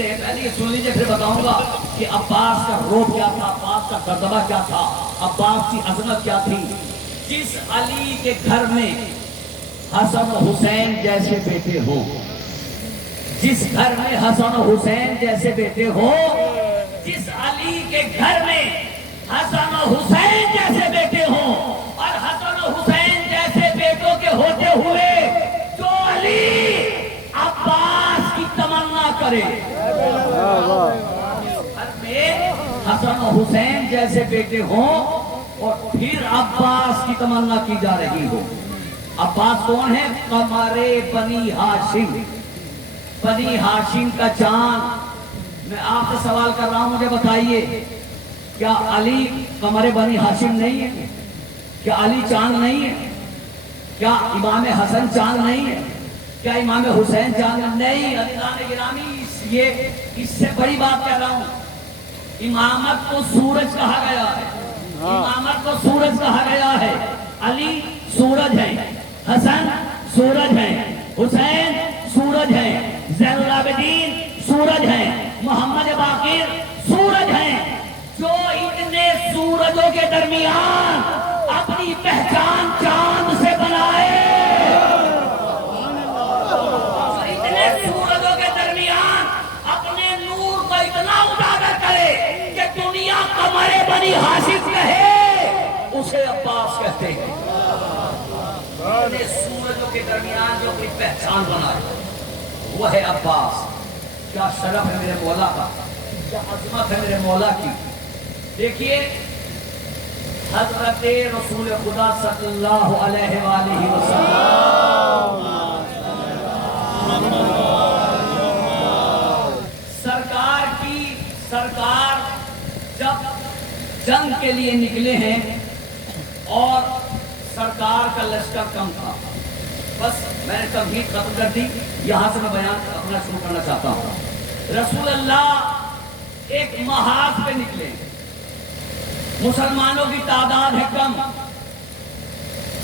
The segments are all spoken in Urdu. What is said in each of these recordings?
سے پہلے یہ سن لیجیے، پھر بتاؤں گا کہ عباس کا روب کیا تھا، عباس کا دبدبہ کیا تھا، عباس کی عظمت کیا تھی۔ جس علی کے گھر میں حسن و حسین جیسے بیٹے ہو، جس گھر میں حسن و حسین جیسے بیٹے ہو، جس علی کے گھر میں حسن و حسین جیسے بیٹے ہوں، اور حسن و حسین جیسے بیٹوں کے ہوتے ہوئے جو علی عباس کی تمنا کرے، گھر میں حسن و حسین جیسے بیٹے ہوں اور پھر عباس کی تمنا کی جا رہی ہو۔ عباس کون ہے؟ قمر بنی ہاشم، بنی ہاشم کا چاند۔ میں آپ سے سوال کر رہا ہوں، مجھے بتائیے کیا علی قمر بنی ہاشم نہیں ہے؟ کیا علی چاند نہیں ہے؟ کیا امام حسن چاند نہیں ہے؟ کیا امام حسین چاند نہیں؟ عزیزان گرامی، یہ اس سے بڑی بات کہہ رہا ہوں، امامت کو سورج کہا گیا ہے، امامت کو سورج کہا گیا ہے۔ علی سورج ہے، حسن سورج ہے، حسین سورج ہے، زین العابدین سورج ہے، محمد باقر سورج ہے۔ جو اتنے سورجوں کے درمیان اپنی پہچان چاند سے بنائے، اتنے سورجوں کے درمیان اپنے نور کو اتنا اجاگر کرے کہ دنیا قمر بنی ہاشم کہے، اسے عباس کہتے ہیں۔ اتنے سورجوں کے درمیان جو اپنی پہچان بنائے وہ ہے عباس۔ کیا شرف ہے میرے مولا کا، کیا عظمت ہے میرے مولا کی۔ دیکھیے حضرت رسول خدا صلی اللہ علیہ وآلہ وسلم سرکار جب جنگ کے لیے نکلے ہیں اور سرکار کا لشکر کم تھا، بس میں نے تمہید ختم کر دی، یہاں سے میں بیان اپنا شروع کرنا چاہتا ہوں۔ رسول اللہ ایک محاذ پہ نکلے، مسلمانوں کی تعداد ہے کم۔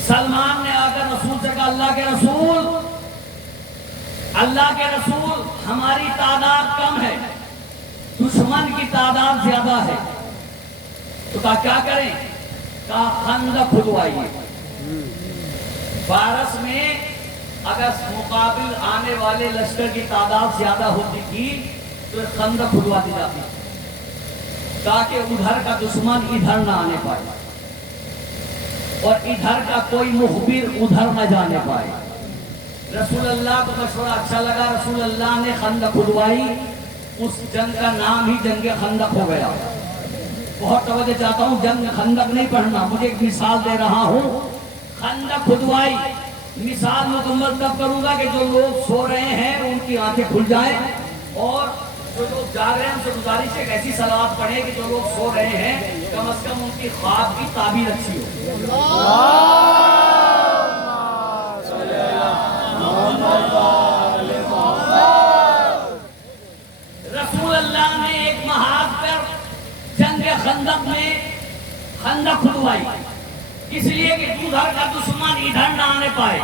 سلمان نے آ کر رسول سے کہا، اللہ کے رسول ہماری تعداد کم ہے، دشمن کی تعداد زیادہ ہے، تو کہا کیا کریں؟ کہا خندق کھدوائیے۔ فارس میں اگر مقابل آنے والے لشکر کی تعداد زیادہ ہوتی تھی تو خندق کھدوا دی جاتی تاکہ ادھر کا دشمن ادھر نہ آنے پائے اور ادھر کا کوئی مخبر ادھر نہ جانے پائے۔ رسول اللہ کو مشورہ اچھا لگا، رسول اللہ نے خندق کھدوائی، اس جنگ کا نام ہی جنگ خندق ہو گیا۔ بہت توجہ چاہتا ہوں، جنگ خندق نہیں پڑھنا، مجھے ایک مثال دے رہا ہوں۔ خندق کھدوائی، مثال مکمل تب کروں گا کہ جو لوگ سو رہے ہیں ان کی آنکھیں کھل جائیں، اور جو لوگ جاگ رہے ہیں ان سے گزارش ہے کہ ایسی صلوات پڑھیں کہ جو لوگ سو رہے ہیں کم از کم ان کی خواب کی تعبیر اچھی ہو۔ رسول اللہ نے ایک محاذ پر جنگ خندق میں خندق کھدوائی، اس لیے کہ ادھر کا دشمن ادھر نہ آنے پائے۔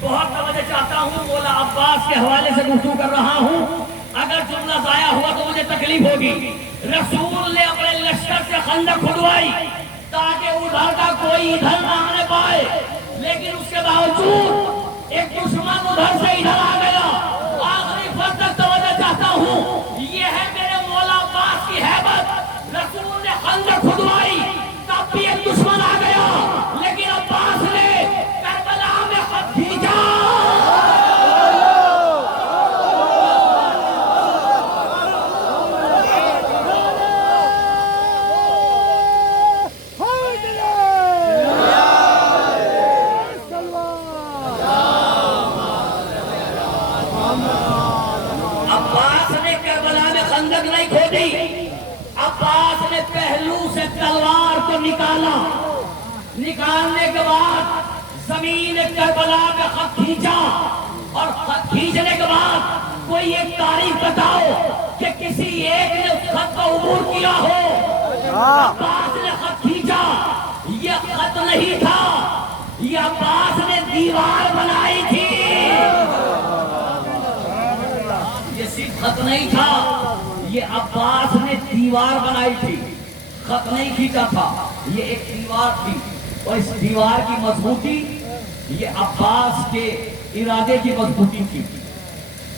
بہت توجہ چاہتا ہوں، مولا عباس کے حوالے سے گفتگو کر رہا ہوں، اگر جملہ ضائع ہوا تو مجھے تکلیف ہوگی۔ رسول نے اپنے لشکر سے خندق کھدوائی تاکہ ادھر کا کوئی ادھر نہ آنے پائے، لیکن اس کے باوجود ایک دشمن ادھر سے ادھر آ گیا۔ آخری فرد تک توجہ چاہتا ہوں، یہ ہے میرے مولا عباس کی ہیبت۔ رسول نے خندق کھدوائی، تب بھی ایک دشمن آ گیا، لیکن عباس نے کربلا میں خط کھینچا۔ عباس نے کربلا میں خندق نہیں کھودی، عباس نے پہلو سے تلوار کو نکالا، نکالنے کے بعد زمین کربلا میں خط کھینچا، اور خط کھینچنے کے بعد کوئی ایک تاریخ بتاؤ کہ کسی ایک نے اس خط کو عبور کیا ہو۔ عباس نے خط کھینچا، یہ خط نہیں تھا، یہ عباس نے دیوار بنائی تھی۔ یہ صرف خط نہیں تھا، یہ عباس نے دیوار بنائی تھی، خط نہیں کھینچا تھا، یہ ایک دیوار تھی، اور اس دیوار کی مضبوطی یہ عباس کے ارادے کی مضبوطی تھی۔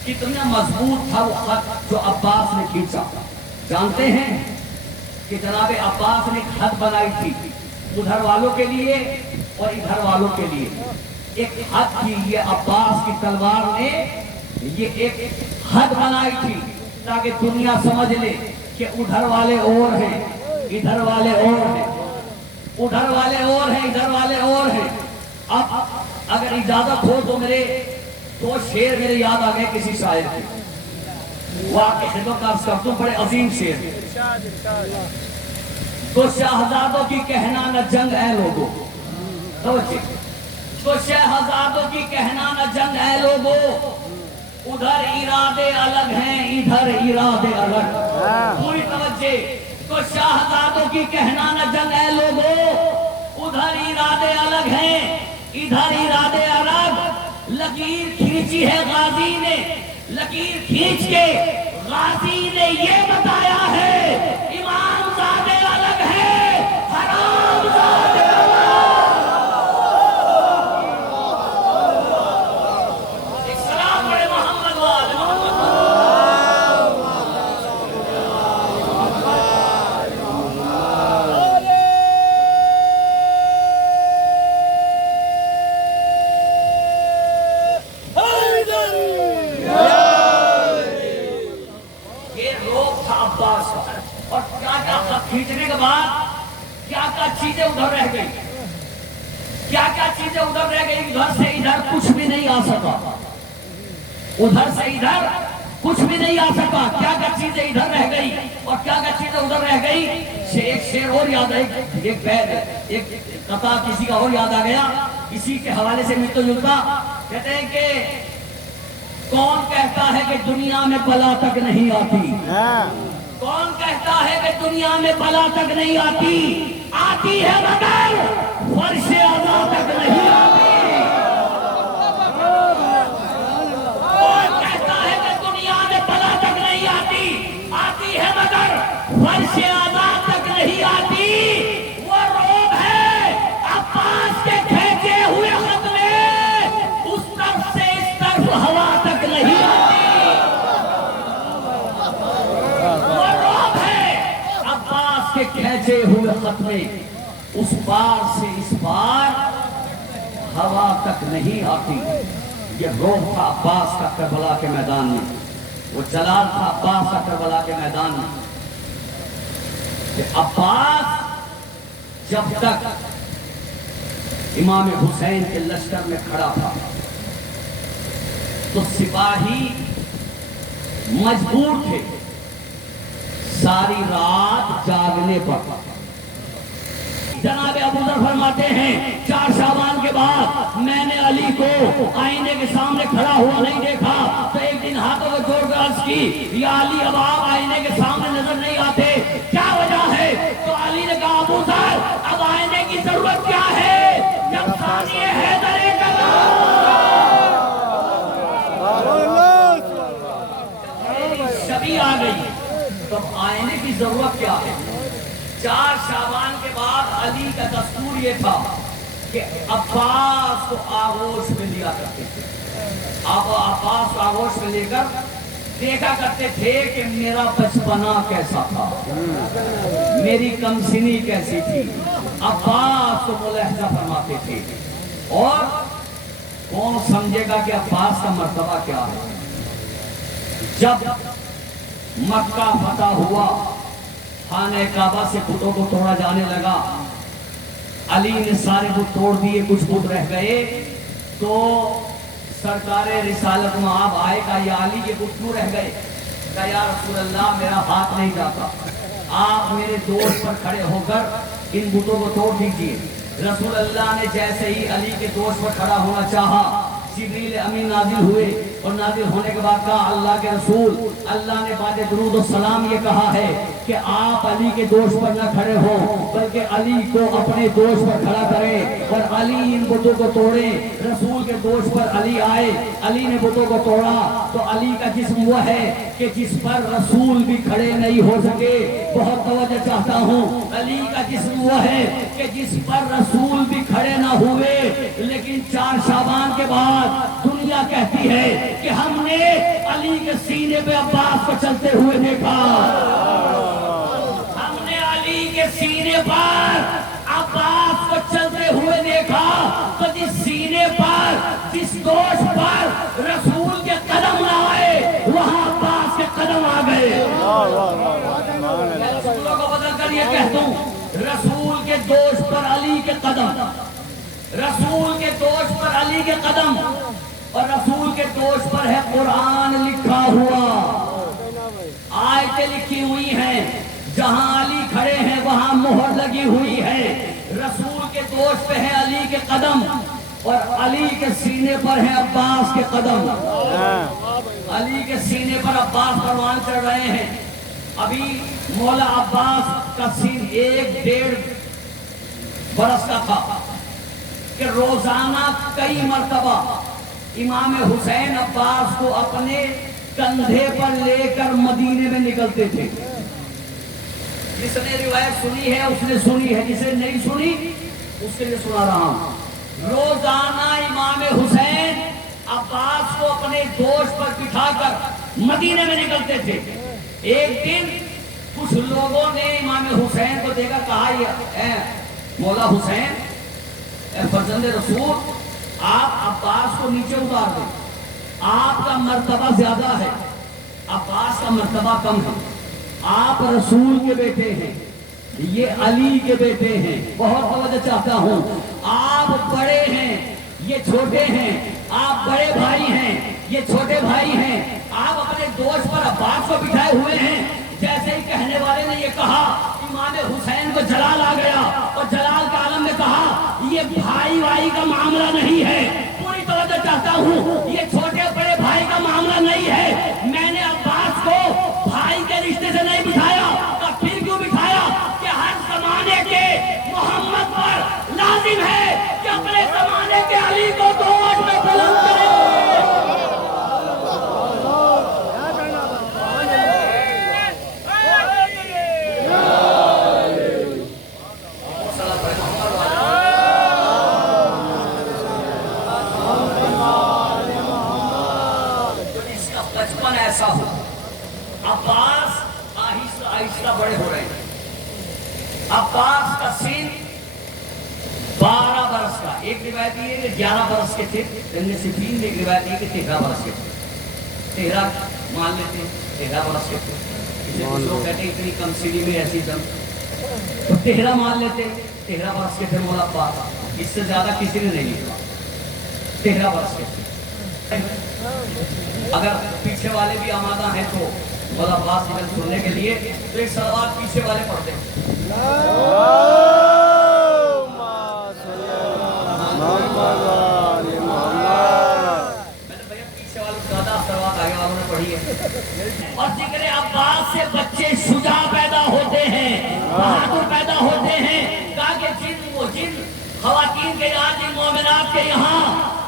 کتنا مضبوط تھا وہ خط جو عباس نے کھینچا؟ جانتے ہیں کہ جناب عباس نے خط بنائی تھی ادھر والوں کے لیے اور ادھر والوں کے لیے۔ ایک خط تھی، یہ عباس کی تلوار نے یہ ایک خط بنائی تھی تاکہ دنیا سمجھ لے کہ ادھر والے اور ہیں، ادھر والے اور ہیں، ادھر والے اور ہیں، ادھر والے اور ہیں۔ اب اگر اجازت ہو تو میرے دو شعر میرے یاد آ گئے کسی شاعر کے، وہ آپ کی خدمت عرض کرتا ہوں، بڑے عظیم شعر۔ تو شہزادوں کی کہنا نہ جنگ اے لوگوں، تو شہزادوں کی کہنا نہ جنگ اے لوگوں، ادھر ارادے الگ ہیں ادھر ارادے الگ۔ پوری توجہ۔ تو شہزادوں کی کہنا نہ جنگ اے لوگوں، ادھر ارادے الگ ہیں ادھر ارادے الگ۔ لکیر کھینچی ہے غازی نے، لکیر کھینچ کے غازی نے یہ بتایا ہے، امام زادے الگ ہے حرام زادے کھینچنے کے بعد کیا کیا چیزیں ادھر رہ گئی، کیا کیا چیزیں ادھر رہ گئی؟ ادھر سے ادھر کچھ بھی نہیں آ سکا، ادھر سے ادھر کچھ بھی نہیں آ سکا۔ کیا کیا چیزیں ادھر رہ گئی اور کیا کیا چیزیں ادھر رہ گئی؟ ایک شعر اور یاد ہے، ایک بیت، ایک قطعہ کسی کا اور یاد آ گیا، اسی کے حوالے سے ملتا جلتا۔ کہتے ہیں کہ کون کہتا ہے کہ دنیا میں بلا تک نہیں آتی؟ کون کہتا ہے کہ دنیا میں بلا تک نہیں آتی؟ آتی ہے مگر فرش اعلیٰ تک نہیں آتی۔ کون کہتا ہے کہ دنیا میں بلا تک نہیں آتی؟ آتی ہے مگر فرش اعلیٰ تک نہیں آتی۔ وہ روب ہے عباس کے کھینچے ہوئے خط میں، اس طرف سے اس طرف ہوا تک نہیں آتی۔ کے کھینچے ہوئے خط میں اس پار سے اس پار ہوا تک نہیں آتی۔ یہ روح تھا عباس کا کربلا کے میدان میں، وہ جلال تھا عباس کا کربلا کے میدان میں کہ عباس جب تک امام حسین کے لشکر میں کھڑا تھا تو سپاہی مجبور تھے ساری رات جاگنے پر۔ جناب ابو ذر فرماتے ہیں 4 شعبان کے بعد میں نے علی کو آئینے کے سامنے کھڑا ہوا نہیں دیکھا، تو ایک دن ہاتھوں کو جوڑ کر عرض کی، یا علی اب آپ آئینے کے سامنے نظر نہیں آتے، کیا وجہ ہے؟ تو علی نے کہا ابو ذر اب آئینے کی ضرورت کیا ہے جب ثانی حیدر شبی آ گئی، تو آئینے کی ضرورت کیا ہے؟ 4 شعبان کے بعد علی کا دستور یہ تھا کہ عباس کو آغوش میں لیا کرتے تھے، آپ عباس کو آغوش میں لے کر دیکھا کرتے تھے کہ میرا بچپنا کیسا تھا، میری کمسنی کیسی تھی۔ عباس کو ملاحظہ فرماتے تھے، اور کون سمجھے گا کہ عباس کا مرتبہ کیا ہے؟ جب مکہ فتح ہوا، خانہ کعبہ سے بتوں کو توڑا جانے لگا، علی نے سارے بت توڑ دیے، کچھ بت رہ گئے، تو سرکار رسالت مآب آئے گا یا علی کے بت کیوں رہ گئے؟ کہا یا رسول اللہ میرا ہاتھ نہیں جاتا، آپ میرے دوست پر کھڑے ہو کر ان بتوں کو توڑ دیجئے۔ رسول اللہ نے جیسے ہی علی کے دوست پر کھڑا ہونا چاہا، جبریل امین نازل ہوئے، اور نازل ہونے کے بعد کہا اللہ کے رسول، اللہ نے بعد درود و سلام یہ کہا ہے کہ آپ علی کے دوش پر نہ کھڑے ہوں بلکہ علی کو اپنے دوش پر کھڑا کریں اور علی ان بتوں کو توڑے۔ رسول کے دوش پر علی آئے، علی نے بتوں کو توڑا تو علی کا جسم وہ ہے کہ جس پر رسول بھی کھڑے نہیں ہو سکے۔ بہت توجہ چاہتا ہوں، علی کا جسم وہ ہے کہ جس پر رسول بھی کھڑے نہ ہوئے، لیکن 4 شعبان کے بعد دنیا کہتی ہے کہ ہم نے علی کے سینے پہ عباس کو چلتے ہوئے دیکھا، ہم نے علی کے سینے پر عباس کو چلتے ہوئے دیکھا۔ تو جس سینے پر، جس دوش پر رسول کے قدم نہ آئے، وہاں عباس کے قدم آ گئے۔ رسولوں کو بدل کر یہ کہتا ہوں، رسول کے دوش پر علی کے قدم، رسول کے دوش پر علی کے قدم، اور رسول کے دوش پر ہے قرآن لکھا ہوا، آیتیں لکھی ہوئی ہیں، جہاں علی کھڑے ہیں وہاں مہر لگی ہوئی ہے۔ رسول کے دوش پہ ہے علی کے قدم اور علی کے سینے پر ہے عباس کے قدم۔ علی کے سینے پر عباس پروان چڑھ رہے ہیں۔ ابھی مولا عباس کا سین 1-1.5 برس کا تھا کہ روزانہ کئی مرتبہ امام حسین عباس کو اپنے کندھے پر لے کر مدینے میں نکلتے تھے۔ جس نے روایت سنی ہے اس نے سنی ہے، جسے نہیں سنی اس کے لیے سنا رہا ہوں۔ روزانہ امام حسین عباس کو اپنے دوش پر بٹھا کر مدینے میں نکلتے تھے۔ ایک دن کچھ لوگوں نے امام حسین کو دیکھا، کہا اے مولا حسین، اے فرزند رسول، آپ عباس کو نیچے اتار دیں، آپ کا مرتبہ زیادہ ہے، عباس کا مرتبہ کم ہے، آپ رسول کے بیٹے ہیں، یہ علی کے بیٹے ہیں۔ بہت توجہ چاہتا ہوں، آپ بڑے ہیں، یہ چھوٹے ہیں، آپ بڑے بھائی ہیں، یہ چھوٹے بھائی ہیں، آپ اپنے دوست پر عباس کو بٹھائے ہوئے ہیں۔ جیسے ہی کہنے والے نے یہ کہا، امام حسین کو جلال آ گیا اور جلال کے عالم نے کہا یہ بھائی بھائی کا معاملہ نہیں ہے، پوری توجہ چاہتا ہوں، یہ چھوٹے بڑے بھائی کا معاملہ نہیں ہے۔ میں نے عباس کو بھائی کے رشتے سے نہیں بٹھایا، تو پھر کیوں بٹھایا کہ ہر زمانے کے محمد پر لازم ہے کہ اپنے زمانے کے علی کو دوش میں بلند کرے۔ عباس آہستہ آہستہ بڑے ہو رہے ہیں۔ عباس کا سن 12 برس کا، ایک روایت یہ ہے کہ 11 برس کے تھے، ایک روایت یہ کہ 13 برس کے تھے، 13 مان لیتے ہیں، 13 برس کے تھے۔ لوگ کہتے ہیں اتنی کم سنی میں ایسی دم، تو 13 مان لیتے، 13 برس کے تھے مولا عباس، اس سے زیادہ کسی نے نہیں لکھا، 13 برس کے تھے۔ اگر پیچھے والے بھی آمادہ ہیں تو مولا عباس کی سننے کے لیے تو ایک سوال پیچھے والے پڑھتے ہیں۔ میں نے بھیا پیچھے والے زیادہ سوال آگے والوں نے پڑھی ہے۔ اور ذکر عباس سے بچے شجاع پیدا ہوتے ہیں، بہادر پیدا ہوتے ہیں، تاکہ جن خواتین کے یہاں، جن مومنات کے یہاں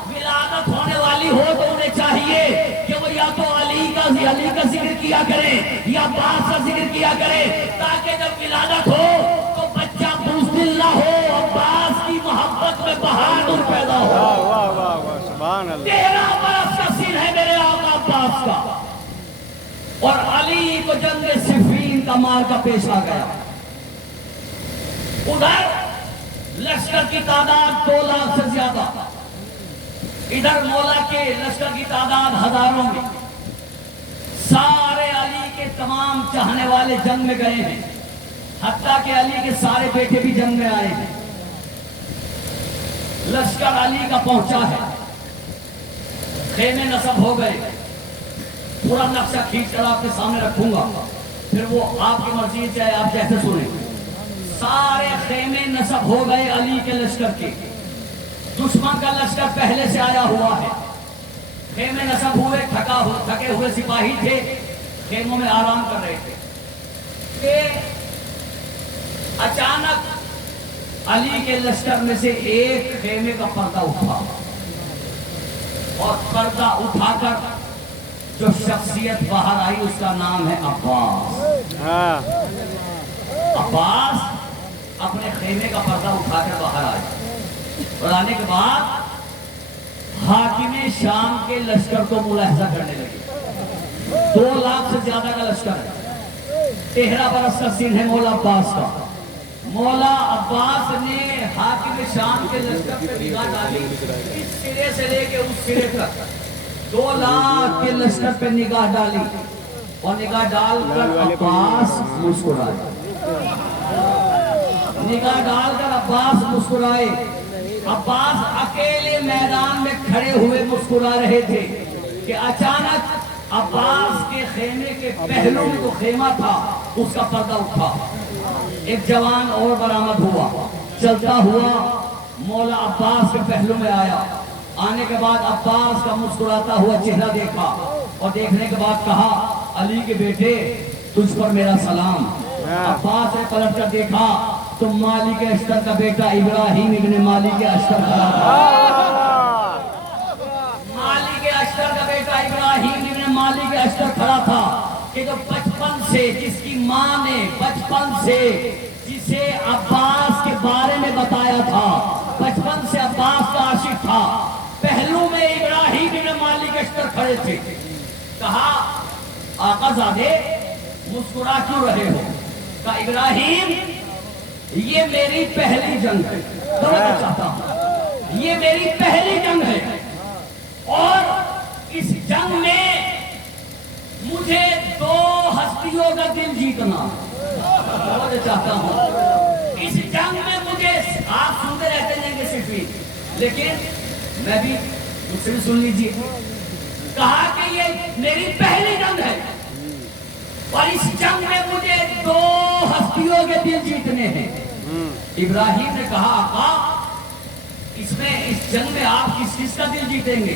ولادت ہونے والی ہو تو انہیں چاہیے کہ وہ یا تو علی کا ذکر کیا کرے یا عباس کا ذکر کیا کرے، تاکہ جب ولادت ہو تو بچہ بزدل نہ ہو، عباس کی محبت میں بہادر پیدا ہو۔ 13 برس کا سن ہے میرے آقا عباس کا، اور علی کو جنگ صفین کا معرکہ پیش آ گیا۔ ادھر لشکر کی تعداد 2 لاکھ سے زیادہ، ادھر مولا کے لشکر کی تعداد ہزاروں میں، سارے علی کے تمام چاہنے والے جنگ میں گئے ہیں، حتیٰ کہ علی کے سارے بیٹے بھی جنگ میں آئے ہیں۔ لشکر علی کا پہنچا ہے، خیمے نصب ہو گئے، پورا نقشہ کھینچ کر آپ کے سامنے رکھوں گا، پھر وہ آپ کی مرضی چاہے آپ جیسے سنیں۔ سارے خیمے نصب ہو گئے علی کے لشکر کے، دشمن کا لشکر پہلے سے آیا ہوا ہے، خیمے نصب ہوئے، تھکے ہوئے سپاہی تھے، خیموں میں آرام کر رہے تھے کہ اچانک علی کے لشکر میں سے ایک خیمے کا پردہ اٹھا، اور پردہ اٹھا کر جو شخصیت باہر آئی اس کا نام ہے عباس۔ عباس اپنے خیمے کا پردہ اٹھا کر باہر آئے، اور آنے کے بعد حاکم شام کے لشکر کو ملاحظہ کرنے لگے۔ 2 لاکھ سے زیادہ کا لشکر ہے، 13 برس کا سن ہے مولا عباس کا۔ مولا عباس نے حاکم شام کے لشکر پہ نگاہ ڈالی، اس سرے سے لے کے اس سرے تک 2 لاکھ کے لشکر پہ نگاہ ڈالی، اور نگاہ ڈال کر عباس مسکرائے، نگاہ ڈال کر عباس مسکرائے۔ عباس اکیلے میدان میں کھڑے ہوئے مسکرا رہے تھے کہ اچانک عباس کے خیمے کے پہلو میں جو خیمہ تھا اس کا پردہ اٹھا، ایک جوان اور برآمد ہوا، چلتا ہوا مولا عباس کے پہلو میں آیا۔ آنے کے بعد عباس کا مسکراتا ہوا چہرہ دیکھا، اور دیکھنے کے بعد کہا علی کے بیٹے تجھ پر میرا سلام۔ عباس نے پلٹ کر دیکھا تو مالک اشتر کا بیٹا ابراہیم ابن مالک اشتر کھڑا تھا۔ مالک اشتر کا بیٹا ابراہیم ابن مالک اشتر کھڑا تھا کہ جو بچپن سے، جس کی ماں نے بچپن سے جسے عباس کے بارے میں بتایا تھا، بچپن سے عباس کا عاشق تھا، پہلو میں ابراہیم ابن مالک اشتر کھڑے تھے۔ کہا آقا زادے مسکرا کیوں رہے ہو؟ کہا ابراہیم یہ میری پہلی جنگ ہے، سمجھنا چاہتا ہوں، یہ میری پہلی جنگ ہے، اور اس جنگ میں مجھے 2 ہستیوں کا دل جیتنا سمجھنا چاہتا ہوں۔ اس جنگ میں مجھے، آپ سنتے رہتے ہیں کہ صرف، لیکن میں بھی مجھ سے بھی سن لیجیے۔ کہا کہ یہ میری پہلی جنگ ہے، اور اس جنگ میں مجھے 2 ہستیوں کے دل جیتنے ہیں۔ ابراہیم نے کہا آقا اس جنگ میں آپ کس کا دل جیتیں گے؟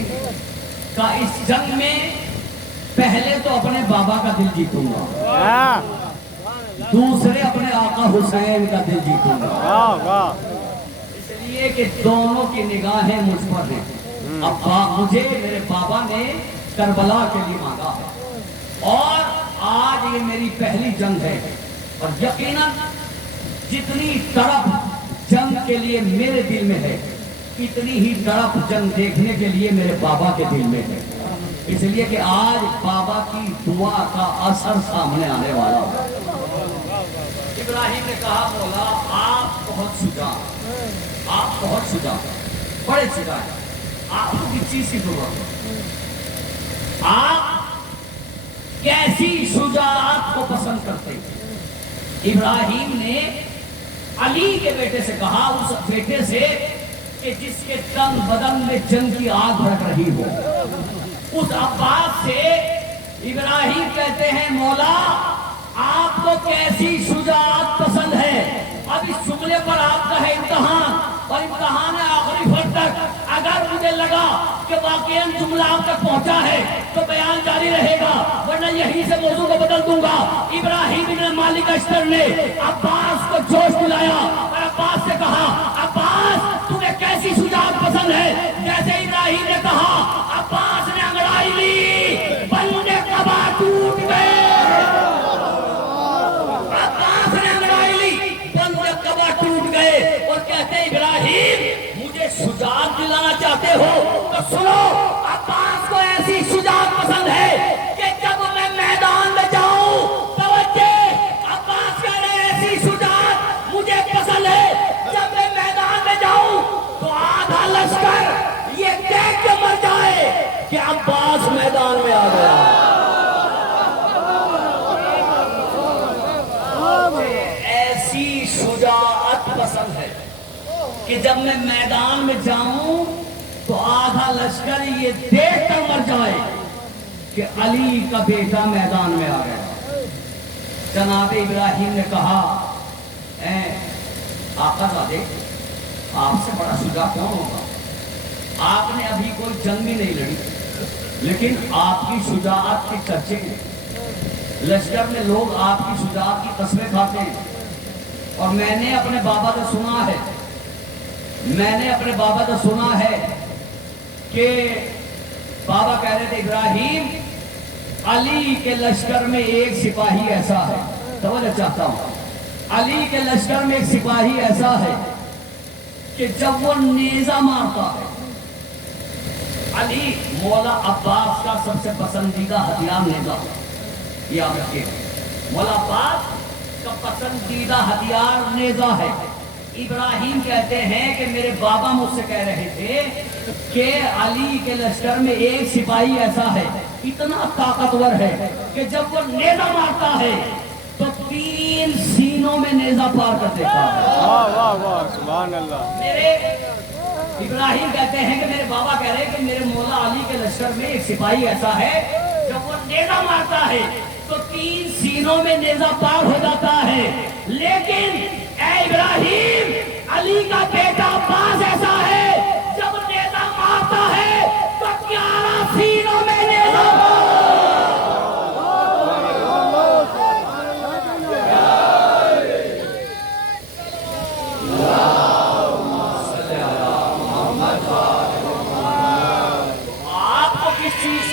کہا اس جنگ میں پہلے تو اپنے بابا کا دل جیتوں گا، دوسرے اپنے آقا حسین کا دل جیتوں گا، اس لیے کہ دونوں کی نگاہیں مجھ پر ہیں۔ مجھے میرے بابا نے کربلا کے لیے مانگا ہے، اور آج یہ میری پہلی جنگ ہے، اور یقیناً جتنی تڑپ جنگ کے لیے میرے دل میں ہے اتنی ہی تڑپ جنگ دیکھنے کے لیے میرے بابا کے دل میں ہے، اس لیے کہ آج بابا کی دعا کا اثر سامنے آنے والا ہے۔ ابراہیم نے کہا مولا آپ بہت شجاع، آپ بہت شجاع، بڑے شجاع ہیں، آپ کو کس چیز کی ضرورت ہے؟ آپ کیسی شجاعت کو پسند کرتے ہیں؟ ابراہیم نے علی کے بیٹے سے کہا، اس بیٹے سے کہ جس کے تن بدن میں جنگ کی آگ بھڑک رہی ہو، اس عباس سے ابراہیم کہتے ہیں مولا آپ کو کیسی شجاعت پسند ہے؟ اب اس جملے پر آپ کا ہے امتحان، اور امتحان ہے آخری فرد تک۔ اگر مجھے لگا کہ واقعاً جملہ آپ تک پہنچا ہے تو بیان جاری رہے گا، ورنہ یہیں سے موضوع کو بدل دوں گا۔ ابراہیم ابن مالک اشتر نے عباس کو جوش دلایا، اور عباس سے کہا عباس تمہیں کیسی شجاعت پسند ہے؟ جیسے ابراہیم نے کہا عباس نے انگڑائی لی، بندے قبا ٹوٹ گئے، عباس نے انگڑائی لی، بندے قبا ٹوٹ گئے، اور کہتے ہیں ابراہیم مجھے شجاعت دلانا چاہتے ہو تو سنو، عباس کو ایسی شجاعت پسند ہے کہ جب میں میدان میں جاؤں، توجہ، عباس کہہ رہے ایسی شجاعت مجھے پسند ہے جب میں میدان میں جاؤں تو آدھا لشکر یہ دیکھ کے مر جائے کہ عباس میدان میں آ گیا۔ ایسی شجاعت پسند ہے کہ جب میں میدان میں جاؤں تو آدھا لشکر یہ دیکھ کر مر جائے کہ علی کا بیٹا میدان میں آ گیا۔ جناب ابراہیم نے کہا اے آقا زادے آپ سے بڑا شجاع کون ہوگا؟ آپ نے ابھی کوئی جنگ بھی نہیں لڑی، لیکن آپ کی شجاعت کی چرچے ہیں، لشکر میں لوگ آپ کی شجاعت کی قسمیں کھاتے ہیں. اور میں نے اپنے بابا سے سنا ہے، میں نے اپنے بابا سے سنا ہے کہ بابا کہہ رہے تھے ابراہیم علی کے لشکر میں ایک سپاہی ایسا ہے، توجہ چاہتا ہوں، علی کے لشکر میں ایک سپاہی ایسا ہے کہ جب وہ نیزہ مارتا ہے، علی مولا عباس کا سب سے پسندیدہ ہتھیار نیزہ، یاد رکھیے مولا عباس کا پسندیدہ ہتھیار نیزہ ہے. ابراہیم کہتے ہیں کہ میرے بابا مجھ سے کہہ رہے تھے کہ علی کے لشکر میں ایک سپاہی ایسا ہے، اتنا طاقتور ہے کہ جب وہ نیزہ مارتا ہے تو 3 سینوں میں نیزہ پار کر دیتا ہے. واہ واہ واہ سبحان اللہ. میرے ابراہیم کہتے ہیں کہ میرے بابا کہہ رہے ہیں کہ میرے مولا علی کے لشکر میں ایک سپاہی ایسا ہے جب وہ نیزہ مارتا ہے تو 3 سینوں میں نیزہ پار ہو جاتا ہے. لیکن اے ابراہیم علی کا بیٹا عباس ایسا ہے جب نیزہ مارتا ہے تو 11 سینوں میں نیزہ آپ کو کس چیز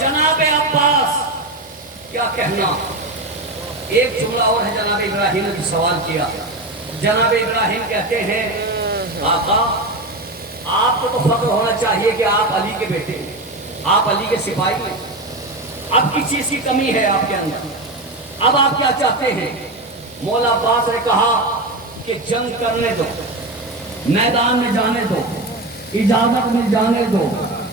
جناب عباس کیا کہنا. ایک جملہ اور ہے جناب ابراہیم نے جو سوال کیا. جناب ابراہیم کہتے ہیں آقا آپ کو تو فخر ہونا چاہیے کہ آپ علی کے بیٹے ہیں، آپ علی کے سپاہی ہیں. اب کس چیز کی کمی ہے آپ کے اندر؟ اب آپ کیا چاہتے ہیں؟ مولا عباس نے کہا کہ جنگ کرنے دو، میدان میں جانے دو، اجازت میں جانے دو،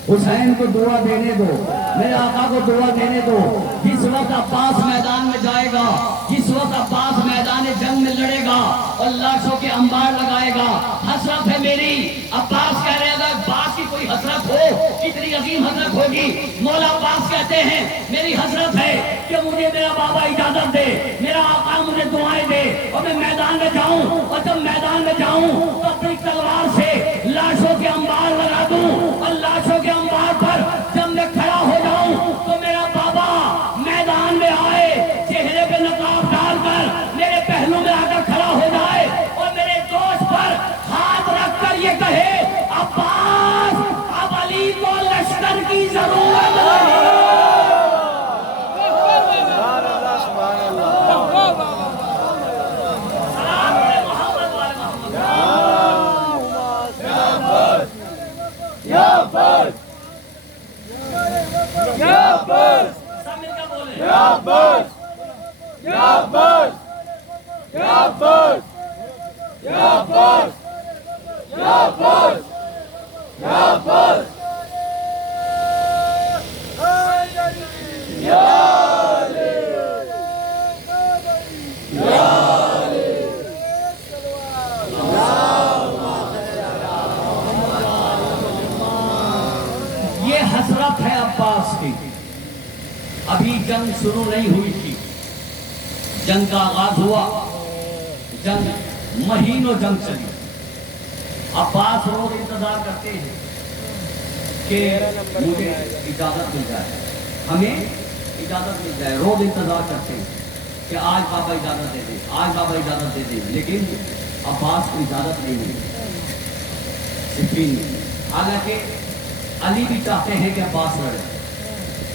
حسین کو دعا دینے دو، میرے آقا کو دعا دینے دو. جس وقت عباس میدان میں جائے گا، جس وقت عباس میدان جنگ میں لڑے گا اور لاشوں کے انبار لگائے گا، حسرت ہے میری. عباس کہہ رہے ہیں اگر عباس کی کوئی حسرت ہو کتنی عظیم حسرت ہوگی. مولا عباس کہتے ہیں میری حسرت ہے کہ مجھے میرا بابا اجازت دے، میرا آقا مجھے دعائیں دے اور میں میدان میں جاؤں، اور جب میدان میں جاؤں تو اپنی تلوار سے لاشوں کے انبار لگا دوں، اور لاشوں کے انبار پر جب میں کھڑا ہو جاؤں تو میرا بابا میدان میں آئے، چہرے پہ نقاب ڈال کر میرے پہلو میں آ کر کھڑا ہو جائے اور میرے دوست پر ہاتھ رکھ کر یہ کہے عباس اب علی کو لشکر کی ضرورت نہیں. سبحان اللہ سبحان اللہ. سلام علیہ محمد والے محمد. یا عباس یا عباس سب مل کر بولیں. یا عباس یا عباس یا عباس یا عباس یا عباس یا عباس یا علی یا یہ حسرت ہے عباس کی. ابھی جنگ شروع نہیں ہوئی تھی، جنگ کا آغاز ہوا، جنگ مہینوں جنگ چلی. عباس روز انتظار کرتے ہیں کہ مجھے اجازت مل جائے، ہمیں اجازت مل جائے. روز انتظار کرتے ہیں کہ آج بابا اجازت دے دیں، آج بابا اجازت دے دیں. لیکن عباس کو اجازت نہیں ملی. حالانکہ علی بھی چاہتے ہیں کہ عباس لڑے،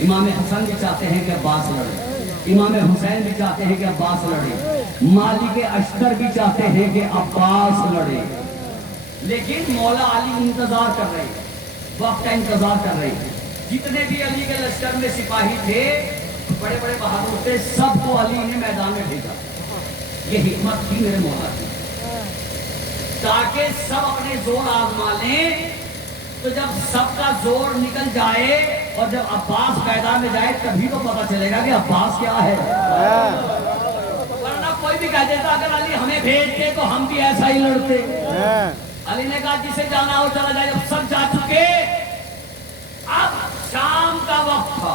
امام حسن بھی چاہتے ہیں کہ عباس لڑے، امام حسین بھی چاہتے ہیں کہ عباس لڑے، مالک اشتر بھی چاہتے ہیں کہ عباس لڑے. لیکن مولا علی انتظار کر رہے ہیں، وقت کا انتظار کر رہے ہیں. جتنے بھی علی کے لشکر میں سپاہی تھے، بڑے بڑے بہادر تھے، سب کو علی نے میدان میں بھیجا. یہ حکمت تھی میرے مولا کی، تاکہ سب اپنے زور آزما لیں. تو جب سب کا زور نکل جائے اور جب عباس میدان میں جائے تبھی تو پتہ چلے گا کہ عباس کیا ہے. ورنہ کوئی بھی کہہ دیتا اگر علی ہمیں بھیجتے تو ہم بھی ایسا ہی لڑتے. علی نے کہا جسے جانا ہو چلا جائے. جب سب جا چکے، اب شام کا وقت تھا،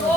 2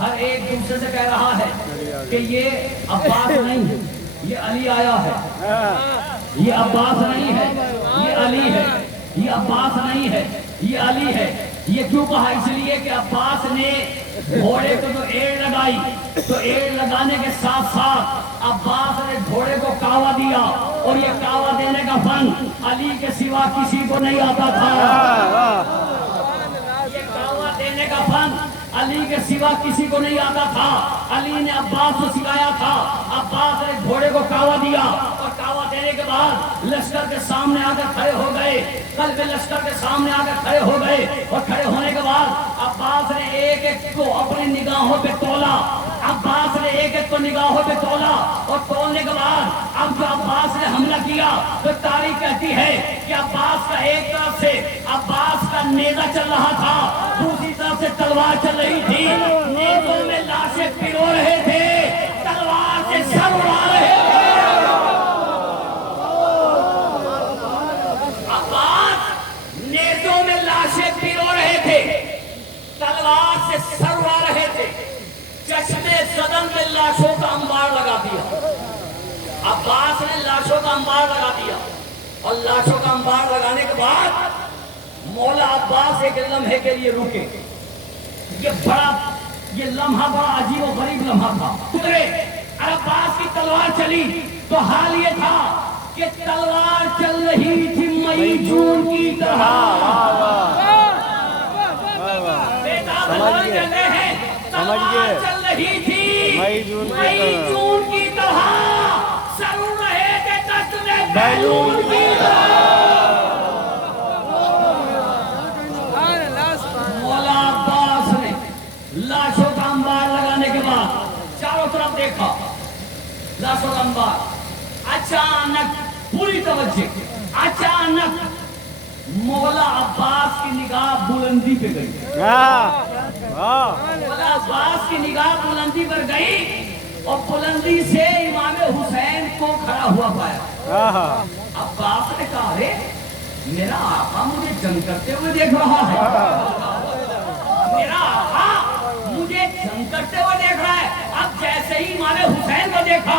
ہر ایک دوسرے سے کہہ رہا ہے کہ یہ عباس نہیں ہے، یہ علی آیا ہے، یہ عباس نہیں ہے، یہ علی ہے، یہ عباس نہیں ہے، یہ علی ہے۔ یہ کیوں کہا؟ اس لیے کہ عباس نے گھوڑے کو جو ایڑ لگائی تو ایڑ لگانے کے ساتھ ساتھ عباس نے گھوڑے کو کاوا دیا، اور یہ کاوا دینے کا فن علی کے سوا کسی کو نہیں آتا تھا۔ یہ کاوا دینے کا فن علی کے سوا کسی کو نہیں آتا تھا، علی نے عباس کو سکھایا تھا۔ عباس نے گھوڑے کو کاوا دیا، اور کاوا دینے کے بعد لشکر کے سامنے آ کر کھڑے ہو گئے، قلب لشکر کے سامنے آ کر کھڑے ہو گئے، اور کھڑے ہونے کے بعد عباس نے ایک ایک کو اپنی نگاہوں پہ تولا، عباس نے ایک ایک کو نگاہوں پہ تولا، اور تولنے کے بعد اب جو عباس نے حملہ کیا تو تاریخ کہتی ہے کہ عباس کا ایک طرف سے عباس کا نیزہ چل رہا تھا، دوسری طرف سے تلوار چل رہی تھی، نیزوں میں لاشیں پرو رہے تھے، تلوار سے سر اڑا رہے تھے۔ عباس نیزوں میں لاشیں پرو رہے تھے، تلوار سے سر اڑا رہے تھے، چشمے زدن میں لاشوں کا انبار لگا دیا۔ عباس نے لاشوں کا انبار لگا دیا، اور لاشوں کا انبار لگانے کے بعد مولا عباس ایک لمحے کے لیے رکے۔ یہ لمحہ بڑا عجیب و غریب لمحہ تھا۔ اترے اور عباس کی تلوار چلی تو حال یہ تھا کہ تلوار چل رہی تھی مئی جون کی طرح۔ بیٹا بھائی کہتے ہیں تلوار چل رہی تھی مئی جون کی طرح، سر اڑ رہے تھے دست میں بیلون کی طرح۔ مولا عباس نے لاشوں کا انبار لگانے کے بعد چاروں طرف دیکھا، لاشوں کا انبار۔ اچانک پوری توجہ، اچانک مولا عباس کی نگاہ بلندی پہ گئی۔ مولا عباس کی نگاہ بلندی پر گئی، اور بلندی سے امام حسین کو کھڑا ہوا پایا۔ عباس نے کہا رے میرا آقا مجھے جنگ کرتے ہوئے دیکھ رہا ہے، میرا آقا مجھے جنگ کرتے ہوئے دیکھ رہا ہے۔ اب جیسے ہی امام حسین کو دیکھا،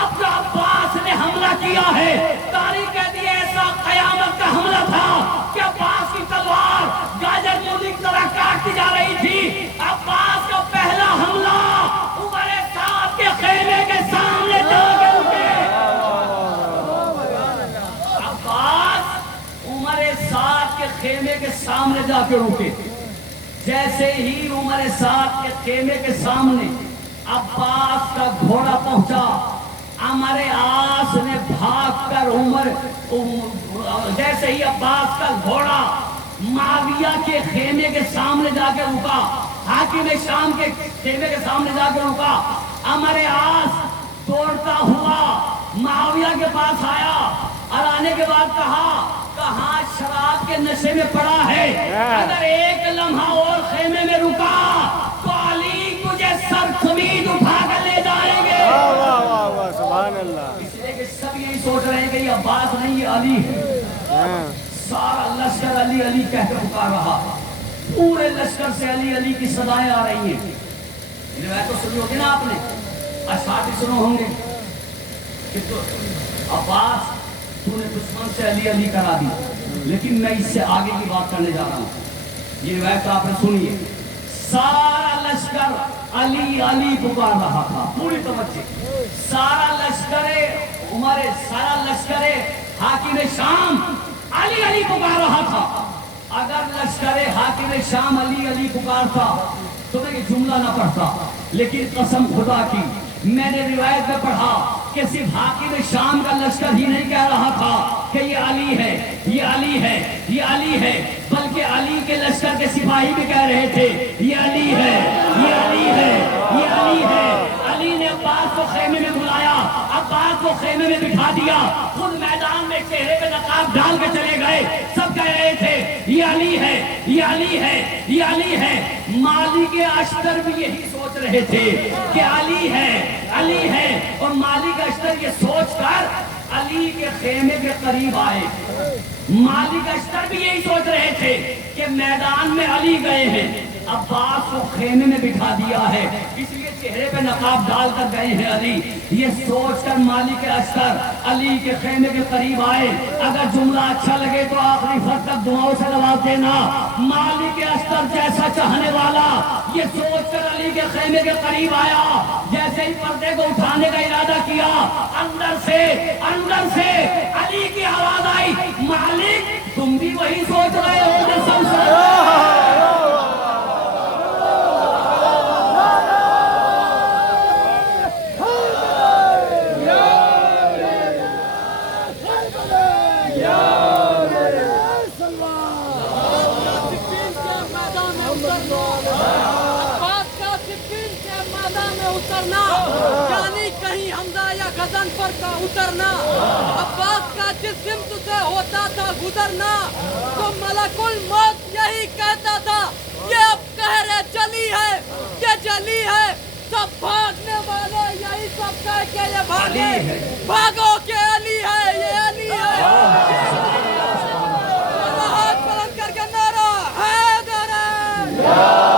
اب جو عباس نے حملہ کیا ہے، تاریخ کہتی ہے ایسا قیامت کا حملہ تھا کہ عباس کی تلوار گاجر مولی کی طرح کاٹتی جا رہی تھی۔ عباس کا پہلا حملہ عمر سعد کے خیمے کے سامنے جا کے رکے۔ عباس عمر سعد کے خیمے کے سامنے جا کے رکے۔ جیسے ہی عمر سعد کے خیمے کے سامنے عباس کا گھوڑا پہنچا، عمر آس نے بھاگ کر جیسے ہی عباس کا گھوڑا معاویہ کے خیمے کے سامنے جا کے رکا، حاکم شام کے خیمے کے سامنے جا کے رکا، عمر آس دوڑتا ہوا معاویہ کے پاس آیا، اور آنے کے بعد کہا کہاں شراب کے نشے میں پڑا ہے، اگر ایک لمحہ اور خیمے میں رکا تو علی تجھے سر سمیت اٹھا کر لے جائیں گے۔ سبحان اللہ۔ اس لیے کہ سب یہی سوچ رہے ہیں کہ یہ عباس نہیں، یہ علی ہے۔ سارا لشکر علی علی کہہ کے پکار رہا، پورے لشکر سے علی علی کی صدائیں آ رہی ہیں۔ روایت تو سنی ہوگی نا آپ نے، اشعار بھی سنو ہوں گے کہ تو عباس تو نے دشمن سے علی علی کرا دی، لیکن میں اس سے آگے کی بات کرنے جا رہا ہوں۔ یہ روایت آپ نے سنی ہے، سارا لشکر علی علی پکار رہا تھا، پوری توجہ۔ سارا لشکر عمر، سارا لشکر حاکم شام علی علی پکار رہا تھا۔ اگر لشکر حاکم شام علی علی پکارتا تو میں یہ جملہ نہ پڑھتا، لیکن قسم خدا کی میں نے روایت میں پڑھا کہ صرف حاکم شام کا لشکر ہی نہیں کہہ رہا تھا کہ یہ علی ہے، یہ علی ہے، یہ علی ہے، بلکہ علی کے لشکر کے سپاہی بھی کہہ رہے تھے یہ علی ہے، یہ علی ہے، یہ علی ہے۔ علی نے عباس کو خیمے میں بلایا، عباس کو خیمے میں بٹھا دیا، خود میدان میں چہرے پہ نقاب ڈال کے چلے گئے، سب کہہ رہے تھے یہ علی ہے، یہ علی ہے، یہ علی ہے۔ مالک اشتر بھی یہی سوچ رہے تھے کہ علی ہے، علی ہے، اور مالک اشتر یہ سوچ کر علی کے خیمے کے قریب آئے۔ مالک اشتر بھی یہی سوچ رہے تھے کہ میدان میں علی گئے ہیں، عباس کو خیمے میں بٹھا دیا ہے، اس لیے چہرے پہ نقاب ڈال کر گئے ہیں علی۔ یہ سوچ کر مالک اشتر علی کے خیمے کے قریب آئے، اگر جملہ اچھا لگے تو آخری فرد تک دعاؤں سے نواز دینا۔ مالک اشتر جیسا چاہنے والا یہ سوچ کر علی کے خیمے کے قریب آیا، جیسے ہی پردے کو اٹھانے کا ارادہ کیا، اندر سے علی کی آواز آئی، مالک تم بھی وہی سوچ رہے ہو جو سب سوچ رہے ہیں؟ یعنی کہیں حمزہ یا غزن پر کا اترنا، عباس کا جس سمت سے ہوتا تھا گزرنا، تو ملک الموت یہی کہتا تھا یہ اب قہر جلی ہے، یہ جلی ہے، سب بھاگنے والے یہی سب کہہ کے یہ بھاگے، بھاگو کہ علی ہے، یہ علی ہے۔ ہاتھ بلند کر کے نعرہ حیدر ہے۔